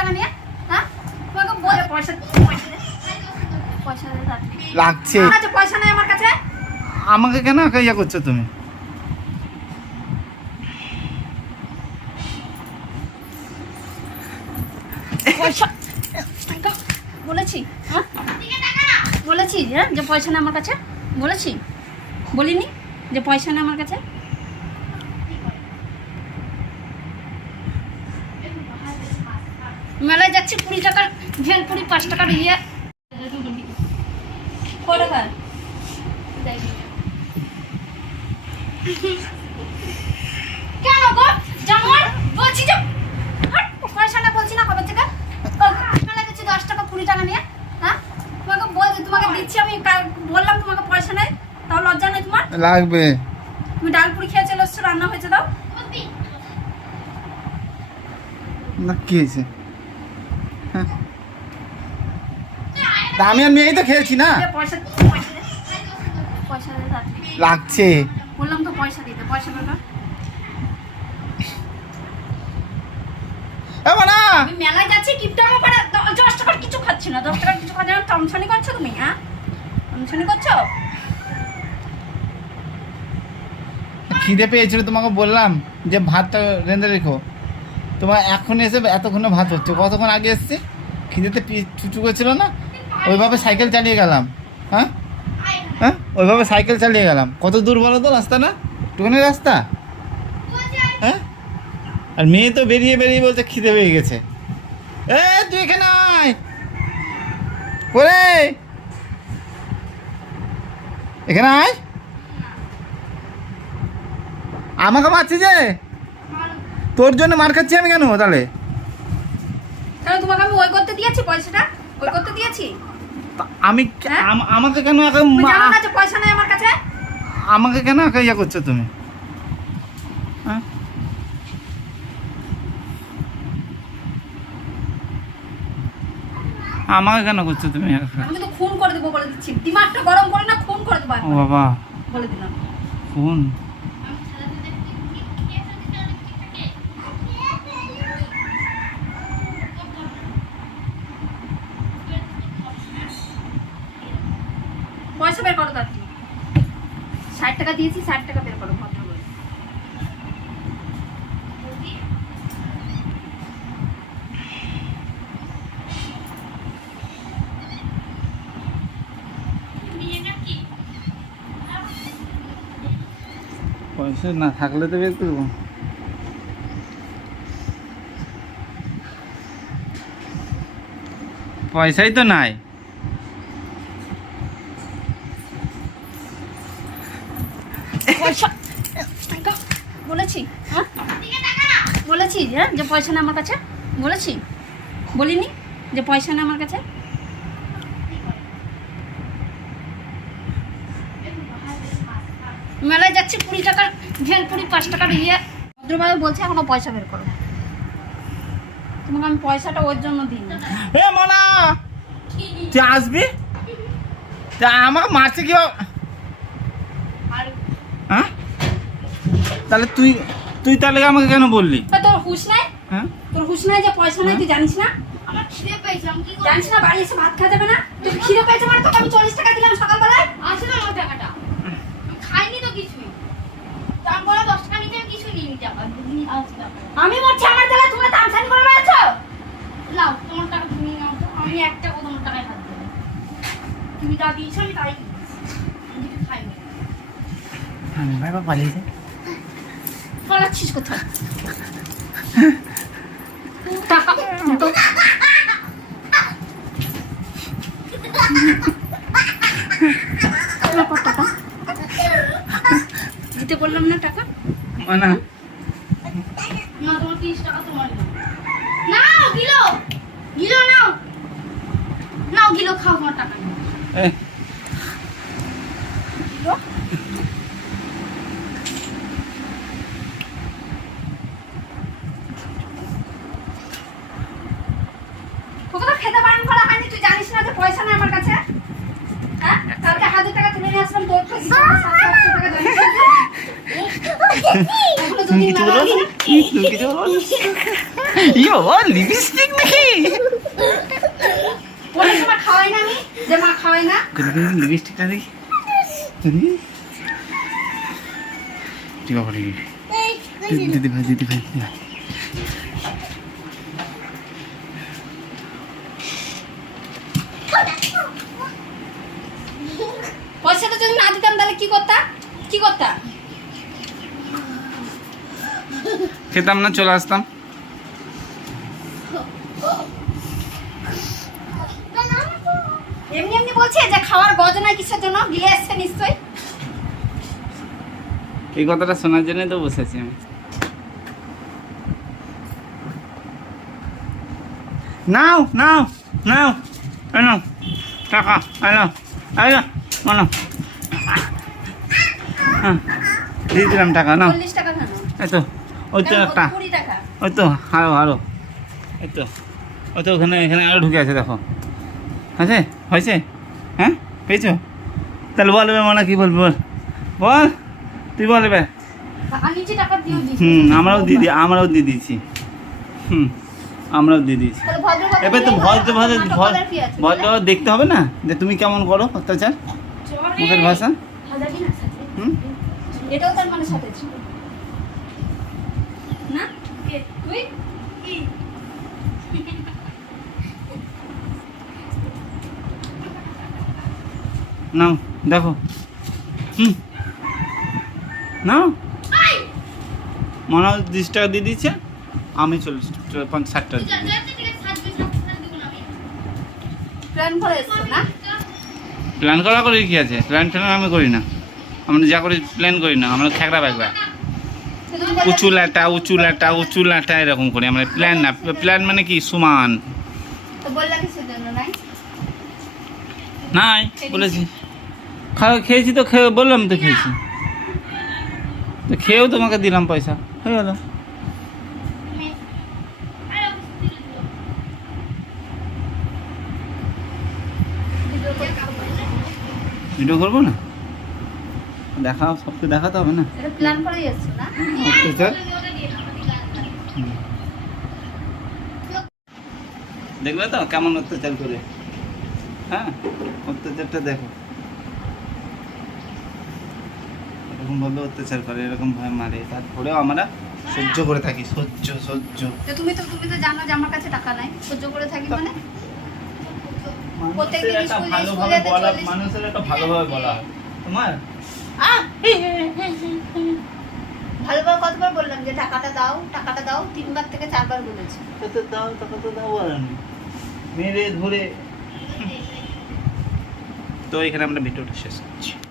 টাকা নিয়ে? হ্যাঁ তোমাকে বলে পয়সা পয়সা লাগছে। পয়সা নেই আমার কাছে। আমাকে কেন ইয়া করছো তুমি? পয়সা বলেছি, হ্যাঁ বলেছি হ্যাঁ যে পয়সা নেই আমার কাছে, বলেছি বলিনি যে পয়সা নেই আমার কাছে? মেলায় যাচ্ছি 20 টাকার ভেলপুরি, 5 টাকার ইয়ে কটাকার কেন গো জানোয়ার? বলছি যে পয়সা না, বলছি না কবে থেকে? মেলায় গেছি 10 টাকা 20 টাকা নিয়ে। হ্যাঁ তোমাকে বলছি, তোমাকে দিচ্ছি আমি, বললাম তোমাকে পয়সা নেই, তাও লজ্জা নেই তোমার? লাগবে। তুমি ডাল পুরি খেয়ে চলে এসছো, রান্না হয়েছে দাও। না কি হয়েছে? হ্যাঁ আমি আর মেয়েই তো খেয়েছি না। পয়সা পয়সা লাগছে। বললাম তো পয়সা দিতে, পয়সা বের কর। না আমি মেলায় যাচ্ছি কিপটামো করে 10 টাকার কিছু খাচ্ছি না, 10 টাকার কিছু খাচ্ছি না। টমছনি করছো তুমি? হ্যাঁ টমছনি করছো? খিদে পেয়েছিল, তোমাকে বললাম যে ভাতটা রেঁধে রেখো। তোমার এখন এসে এতক্ষণে ভাত হচ্ছে, কতক্ষণ আগে এসছে? খিদেতে চুচু করছিল না, ওইভাবে সাইকেল চালিয়ে গেলাম। হ্যাঁ হ্যাঁ ওইভাবে সাইকেল চালিয়ে গেলাম। কত দূর বলো তো রাস্তা, না একটুখানি রাস্তা? হ্যাঁ আর মেয়ে তো বেরিয়ে বেরিয়ে বলছে খিদে পেয়ে গেছে। এ তুই এখানে আয়, ওরে এখানে আয়। আমাকে মারছি যে, তোর জন্য মার খাচ্ছি আমি কেন তাহলে? কেন তোমাকে আমি ওই করতে দিয়েছি? পয়সাটা ওই করতে দিয়েছি আমি হ্যাঁ? আমাকে কেন তুমি জানো না যে পয়সা নেই আমার কাছে? আমাকে কেন ইয়া করছো তুমি? হ্যাঁ আমাকে কেন করছো তুমি? আমি তো খুন করে দেবো বলে দিচ্ছি, দিমাগটা গরম করে না, খুন করে দেবো ও বাবা, বলে দিলাম। ফোন পয়সা বের করো তার। 60 টাকা দিয়েছি, 60 টাকা বের করো ভদ্র করে। পয়সা না থাকলে তো বের করবো। পয়সাই তো নাই। পয়সা বলেছি, হ্যাঁ বলেছি হ্যাঁ যে পয়সা নেই আমার কাছে, বলেছি বলিনি যে পয়সা নেই আমার কাছে? মেলায় যাচ্ছি 20 টাকার ভেলপুরি, 5 টাকার ইয়ে ভদ্রভাবে বলছি এখনো পয়সা বের করো। তোমাকে আমি পয়সাটা ওর জন্য দিই। এ মনা, তুই আসবি? তা আমাকে মারছে কি? হ্যাঁ তাহলে তুই তুই তাহলে আমাকে কেন বললি? তোর হুশ নাই? হ্যাঁ তোর হুশ নাই যে পয়সা নাই? তুই জানিস না? আমার খিদে পেয়েছে, আমি কি করব? জানিস না বাড়ি এসে ভাত খাওয়া যাবে না? তুই খিদে পেয়েছে মানে তোকে আমি 40 টাকা দিলাম সকালবেলায়। আছে না আমার টাকাটা? আমি খাইনি তো কিছুই। দাম বলে 10 টাকা নিতে, আমি কিছুই নিইনি টাকা। দুদিনই আছে টাকা। আমি মরছি আমার জ্বালা, তোমরা তামসানি করে বেড়াচ্ছ। নাও তোমার টাকা তুমি নাও তো। আমি একটা তোমার টাকায় হাত দেবো। তুমি যা দিয়েছো আমি তাই দিয়েছি। আমি কিছু খাইনি। আমি বাবা পালিয়েছে। পালাচ্ছিস কোথায়? টাকা টাকা দিতে বললাম না টাকা? মানা না তোমার 30 টাকা তোমার নাও। নাও গিলো। গিলো নাও। নাও গিলো খাও, তোমার টাকা নাও। এ গিলো? তোকে তো খেতে বারণ করা হয়নি, তুই জানিস না যে পয়সা নেই আমার কাছে? হ্যাঁ কালকে 1000 টাকা তুলে নিয়ে আসলাম, তোর তো 700-800 টাকা জমা ছিল। এখনো তুমি কিছু বলো না? তুমি কিছু বলো না? ই বাবা লিপস্টিক নাকি? বলেছে মা খাওয়াই না আমি, যে মা খাওয়াই না। লিপস্টিকটা দেখি ঠিক আছে দিদি ভাই দিদি ভাই দিদি ভাই পয়সাটা যদি না দিতাম তাহলে কি করতা? কি করতা? খেতাম না, চলে আসতাম। এমনি এমনি বলছে যে খাওয়ার গজনা কিসের জন্য গিয়ে এসছে নিশ্চয়ই। এই কথাটা শোনার জন্যই তো বসেছি আমি। নাও নাও নাও এনো টাকা এনো এনো মানো হ্যাঁ দিয়ে দিলাম টাকা নাও। 40 টাকা কেন? এই তো ওই তো কেন, একটা 20 টাকা। ওই তো আরো এই তো ওই তো ওখানে এখানে আরো ঢুকে আছে দেখো। আছে হয়েছে? হ্যাঁ পেয়েছো? তাহলে বল এবার মনে কি বলবি বল বল তুই বল এবার। আর নিচে টাকা দিও দিছি। আমরাও দিয়ে দিয়েছি। আমরাও দিয়ে দিয়েছি। তাহলে ভদ্র এবার তো ভদ্র কি আছে? ভদ্র দেখতে হবে না যে তুমি কেমন করো অত্যাচার মুখের ভাষা। হাজারি না সাথে। হুম এটাও তার মানে সাথে ছিল না? কে তুই? কি? নাও দেখো নাও মনে হয় 20 টাকা দিয়ে দিচ্ছে, আমি 50-60 টাকা দিয়ে দিচ্ছি। প্ল্যান করে এসছো না? প্ল্যান করা করি কি আছে? প্ল্যান আমি করি না, আমরা যা করি প্ল্যান করি না, আমরা খেকড়া ব্যাগরা তো তুমি বললে- উঁচু লাটা এরকম করি আমরা। প্ল্যান না, প্ল্যান মানে কি সমান তো বললা কিসের জন্য নাই? নাই বলেছি খেয়েছি তো বললাম তো খেয়েছি, তো খেয়েও তোমাকে দিলাম পয়সা, হয়ে গেল। ভিডিও করবো না, দেখাও, সবকে দেখাতে হবে না। এটা প্ল্যান করেই এসছো না? অত্যাচার দেখবে তো কেমন অত্যাচার করে, হ্যাঁ অত্যাচারটা দেখো, এরকম ভাবে অত্যাচার করে, এরকম ভাবে মারে, তারপরেও আমরা সহ্য করে থাকি। সহ্য তো তুমি তো জানো যে আমার কাছে টাকা নাই, সহ্য করে থাকি মানে? প্রত্যেকদিন মানুষের একটা স্কুলে ভালোভাবে যেতে বলা, 40 মানুষের একটা ভালোভাবে বলা হয় তোমার। ভালোভাবে কতবার বললাম যে টাকাটা দাও 3বার থেকে 4বার বলেছি। দাও টাকা তো দাও, মেরে ধরে। তো এখানে আমরা ভিডিওটা শেষ করছি।